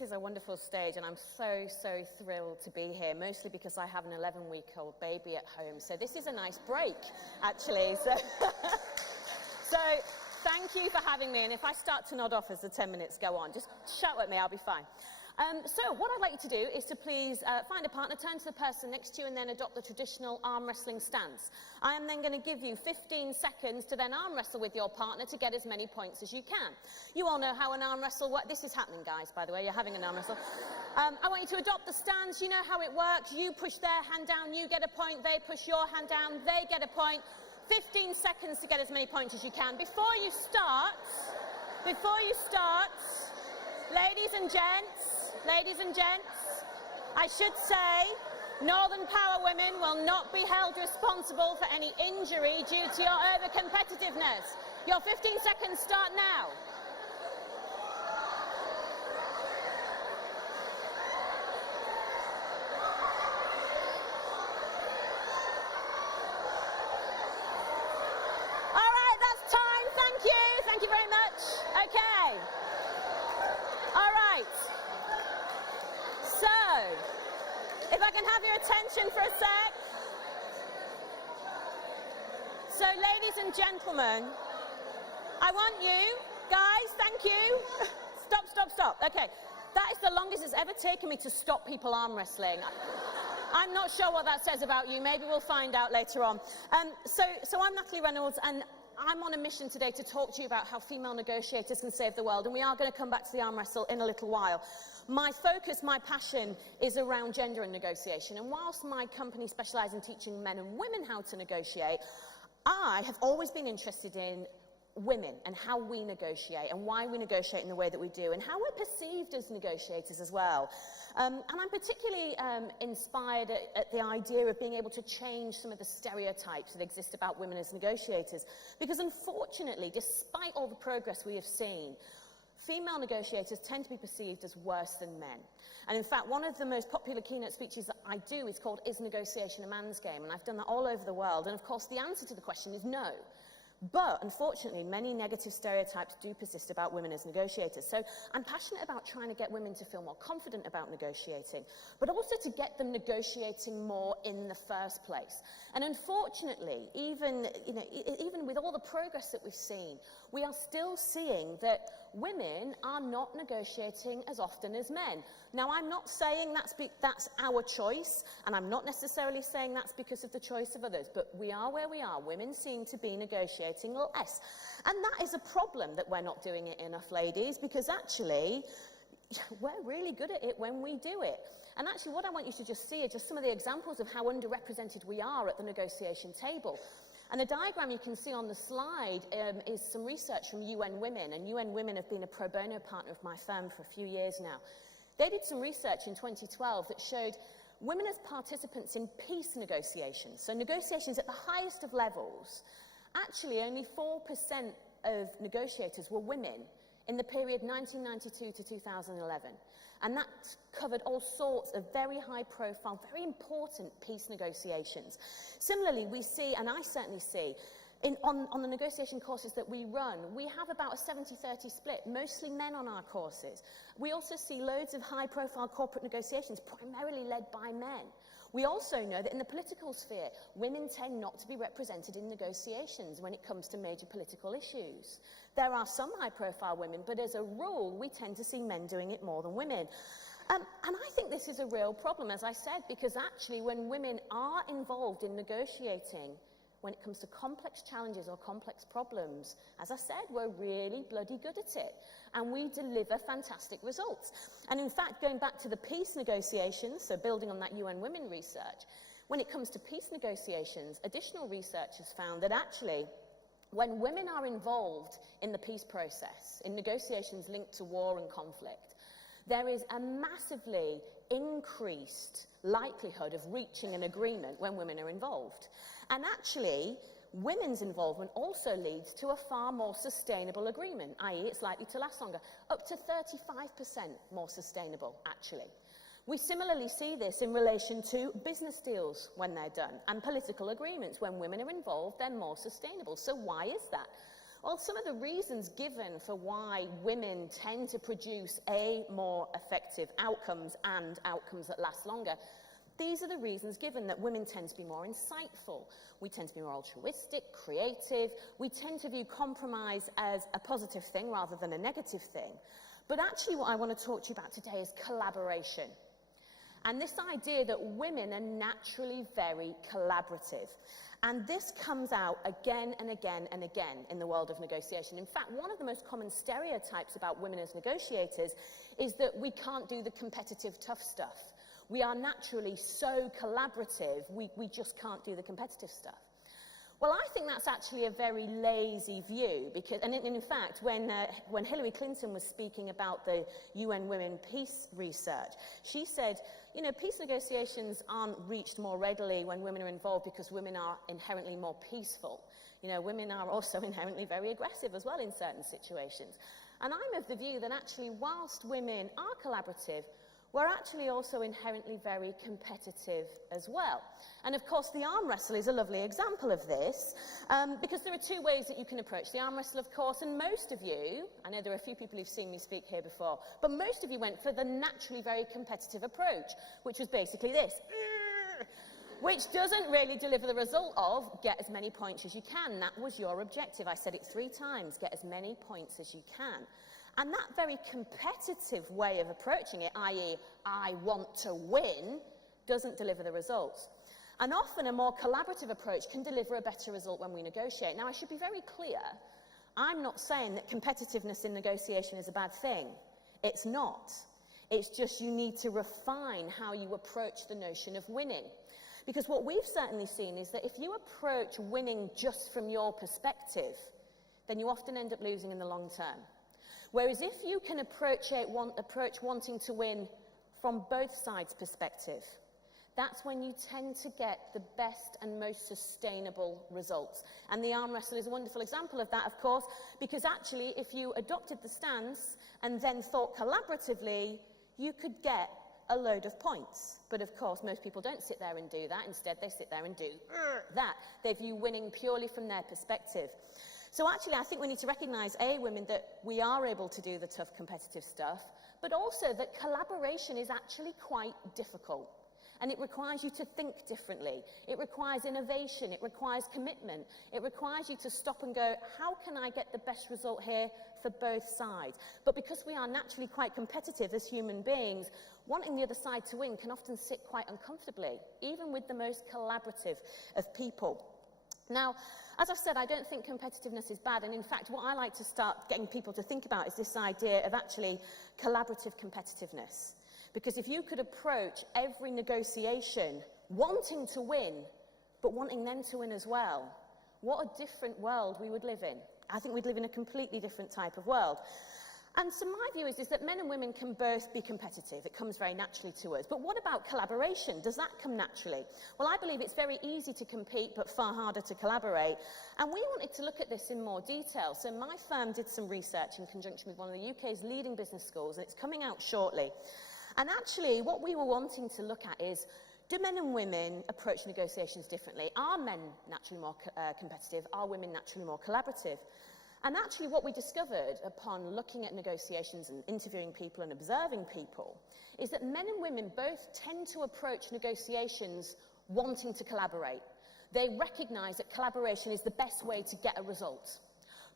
this is a wonderful stage, and I'm so thrilled to be here, mostly because I have an 11-week-old baby at home. So this is a nice break, actually. So, so thank you for having me. And if I start to nod off as the 10 minutes go on, just shout at me, I'll be fine. So what I'd like you to do is to please find a partner, turn to the person next to you, and then adopt the traditional arm wrestling stance. I am then going to give you 15 seconds to then arm wrestle with your partner to get as many points as you can. You all know how an arm wrestle works. This is happening, guys, by the way. You're having an arm wrestle. I want you to adopt the stance. You know how it works. You push their hand down, you get a point. They push your hand down, they get a point. 15 seconds to get as many points as you can. Before you start, ladies and gents, I should say, Northern Power women will not be held responsible for any injury due to your over-competitiveness. Your 15 seconds start now. All right, that's time. Thank you. Thank you very much. Okay. All right. So, if I can have your attention for a sec. So, ladies and gentlemen, I want you, guys, thank you. Stop. Okay, that is the longest it's ever taken me to stop people arm wrestling. I'm not sure what that says about you. Maybe we'll find out later on. So I'm Natalie Reynolds, and I'm on a mission today to talk to you about how female negotiators can save the world, and we are going to come back to the arm wrestle in a little while. My focus, my passion is around gender and negotiation, and whilst my company specialises in teaching men and women how to negotiate, I have always been interested in women and how we negotiate and why we negotiate in the way that we do and how we're perceived as negotiators as well. And I'm particularly inspired at the idea of being able to change some of the stereotypes that exist about women as negotiators, because unfortunately, despite all the progress we have seen, female negotiators tend to be perceived as worse than men. And in fact, one of the most popular keynote speeches that I do is called "Is Negotiation a Man's Game?" And I've done that all over the world. And of course, the answer to the question is no. But, unfortunately, many negative stereotypes do persist about women as negotiators. So I'm passionate about trying to get women to feel more confident about negotiating, but also to get them negotiating more in the first place. And unfortunately, even with all the progress that we've seen, we are still seeing that women are not negotiating as often as men. Now, I'm not saying that's our choice, and I'm not necessarily saying that's because of the choice of others, but we are where we are. Women seem to be negotiating less. And that is a problem, that we're not doing it enough, ladies, because actually we're really good at it when we do it. And actually what I want you to just see are just some of the examples of how underrepresented we are at the negotiation table. And the diagram you can see on the slide is some research from UN Women, and UN Women have been a pro bono partner of my firm for a few years now. They did some research in 2012 that showed women as participants in peace negotiations, so negotiations at the highest of levels. Actually, only 4% of negotiators were women in the period 1992 to 2011. And that covered all sorts of very high-profile, very important peace negotiations. Similarly, we see, and I certainly see, on the negotiation courses that we run, we have about a 70-30 split, mostly men on our courses. We also see loads of high-profile corporate negotiations, primarily led by men. We also know that in the political sphere, women tend not to be represented in negotiations when it comes to major political issues. There are some high-profile women, but as a rule, we tend to see men doing it more than women. And I think this is a real problem, as I said, because actually when women are involved in negotiating, when it comes to complex challenges or complex problems, as I said, we're really bloody good at it. And we deliver fantastic results. And in fact, going back to the peace negotiations, so building on that UN Women research, when it comes to peace negotiations, additional research has found that actually, when women are involved in the peace process, in negotiations linked to war and conflict, there is a massively increased likelihood of reaching an agreement when women are involved. And actually, women's involvement also leads to a far more sustainable agreement, i.e. it's likely to last longer, up to 35% more sustainable, actually. We similarly see this in relation to business deals when they're done, and political agreements. When women are involved, they're more sustainable. So why is that? Well, some of the reasons given for why women tend to produce more effective outcomes and outcomes that last longer, these are the reasons given that women tend to be more insightful. We tend to be more altruistic, creative. We tend to view compromise as a positive thing rather than a negative thing. But actually what I want to talk to you about today is collaboration. And this idea that women are naturally very collaborative. And this comes out again and again and again in the world of negotiation. In fact, one of the most common stereotypes about women as negotiators is that we can't do the competitive, tough stuff. We are naturally so collaborative, we just can't do the competitive stuff. Well, I think that's actually a very lazy view, because, and in fact, when Hillary Clinton was speaking about the UN Women Peace research, she said, you know, peace negotiations aren't reached more readily when women are involved because women are inherently more peaceful. You know, women are also inherently very aggressive as well in certain situations. And I'm of the view that actually, whilst women are collaborative, we're actually also inherently very competitive as well. And of course, the arm wrestle is a lovely example of this, because there are two ways that you can approach the arm wrestle, of course, and most of you, I know there are a few people who've seen me speak here before, but most of you went for the naturally very competitive approach, which was basically this, which doesn't really deliver the result of get as many points as you can. That was your objective. I said it 3 times, get as many points as you can. And that very competitive way of approaching it, i.e. I want to win, doesn't deliver the results. And often a more collaborative approach can deliver a better result when we negotiate. Now, I should be very clear, I'm not saying that competitiveness in negotiation is a bad thing. It's not. It's just you need to refine how you approach the notion of winning. Because what we've certainly seen is that if you approach winning just from your perspective, then you often end up losing in the long term. Whereas if you can approach wanting to win from both sides' perspective, that's when you tend to get the best and most sustainable results. And the arm wrestle is a wonderful example of that, of course, because actually if you adopted the stance and then thought collaboratively, you could get a load of points. But of course, most people don't sit there and do that. Instead, they sit there and do that. They view winning purely from their perspective. So actually, I think we need to recognise, women, that we are able to do the tough competitive stuff, but also that collaboration is actually quite difficult. And it requires you to think differently. It requires innovation. It requires commitment. It requires you to stop and go, how can I get the best result here for both sides? But because we are naturally quite competitive as human beings, wanting the other side to win can often sit quite uncomfortably, even with the most collaborative of people. Now, as I've said, I don't think competitiveness is bad, and in fact what I like to start getting people to think about is this idea of actually collaborative competitiveness. Because if you could approach every negotiation wanting to win, but wanting them to win as well, what a different world we would live in. I think we'd live in a completely different type of world. And so my view is that men and women can both be competitive. It comes very naturally to us. But what about collaboration? Does that come naturally? Well, I believe it's very easy to compete, but far harder to collaborate. And we wanted to look at this in more detail. So my firm did some research in conjunction with one of the UK's leading business schools, and it's coming out shortly. And actually, what we were wanting to look at is, do men and women approach negotiations differently? Are men naturally more competitive? Are women naturally more collaborative? And actually what we discovered upon looking at negotiations and interviewing people and observing people is that men and women both tend to approach negotiations wanting to collaborate. They recognise that collaboration is the best way to get a result.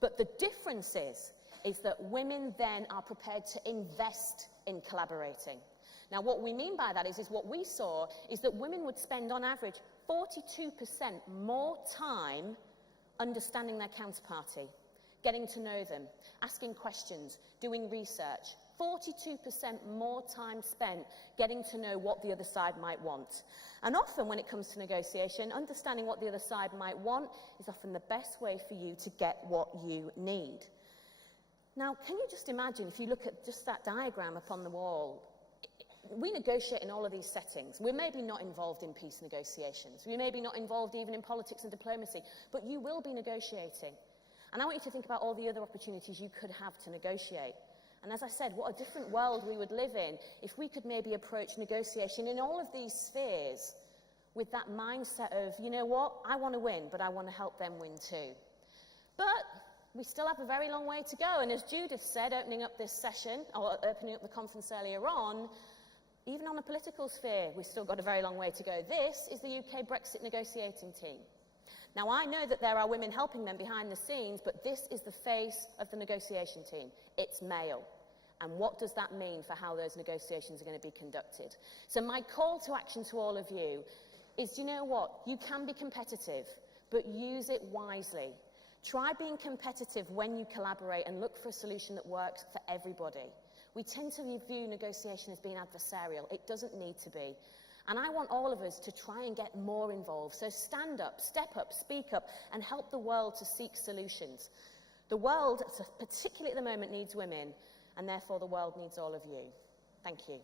But the difference is that women then are prepared to invest in collaborating. Now what we mean by that is what we saw is that women would spend on average 42% more time understanding their counterparty, getting to know them, asking questions, doing research. 42% more time spent getting to know what the other side might want. And often when it comes to negotiation, understanding what the other side might want is often the best way for you to get what you need. Now, can you just imagine, if you look at just that diagram up on the wall, we negotiate in all of these settings. We're maybe not involved in peace negotiations. We may be not involved even in politics and diplomacy, but you will be negotiating. And I want you to think about all the other opportunities you could have to negotiate. And as I said, what a different world we would live in if we could maybe approach negotiation in all of these spheres with that mindset of, you know what, I want to win, but I want to help them win too. But we still have a very long way to go. And as Judith said, opening up this session, or opening up the conference earlier on, even on a political sphere, we've still got a very long way to go. This is the UK Brexit negotiating team. Now, I know that there are women helping them behind the scenes, but this is the face of the negotiation team. It's male. And what does that mean for how those negotiations are going to be conducted? So my call to action to all of you is, you know what? You can be competitive, but use it wisely. Try being competitive when you collaborate and look for a solution that works for everybody. We tend to view negotiation as being adversarial. It doesn't need to be. And I want all of us to try and get more involved. So stand up, step up, speak up, and help the world to seek solutions. The world, particularly at the moment, needs women, and therefore the world needs all of you. Thank you.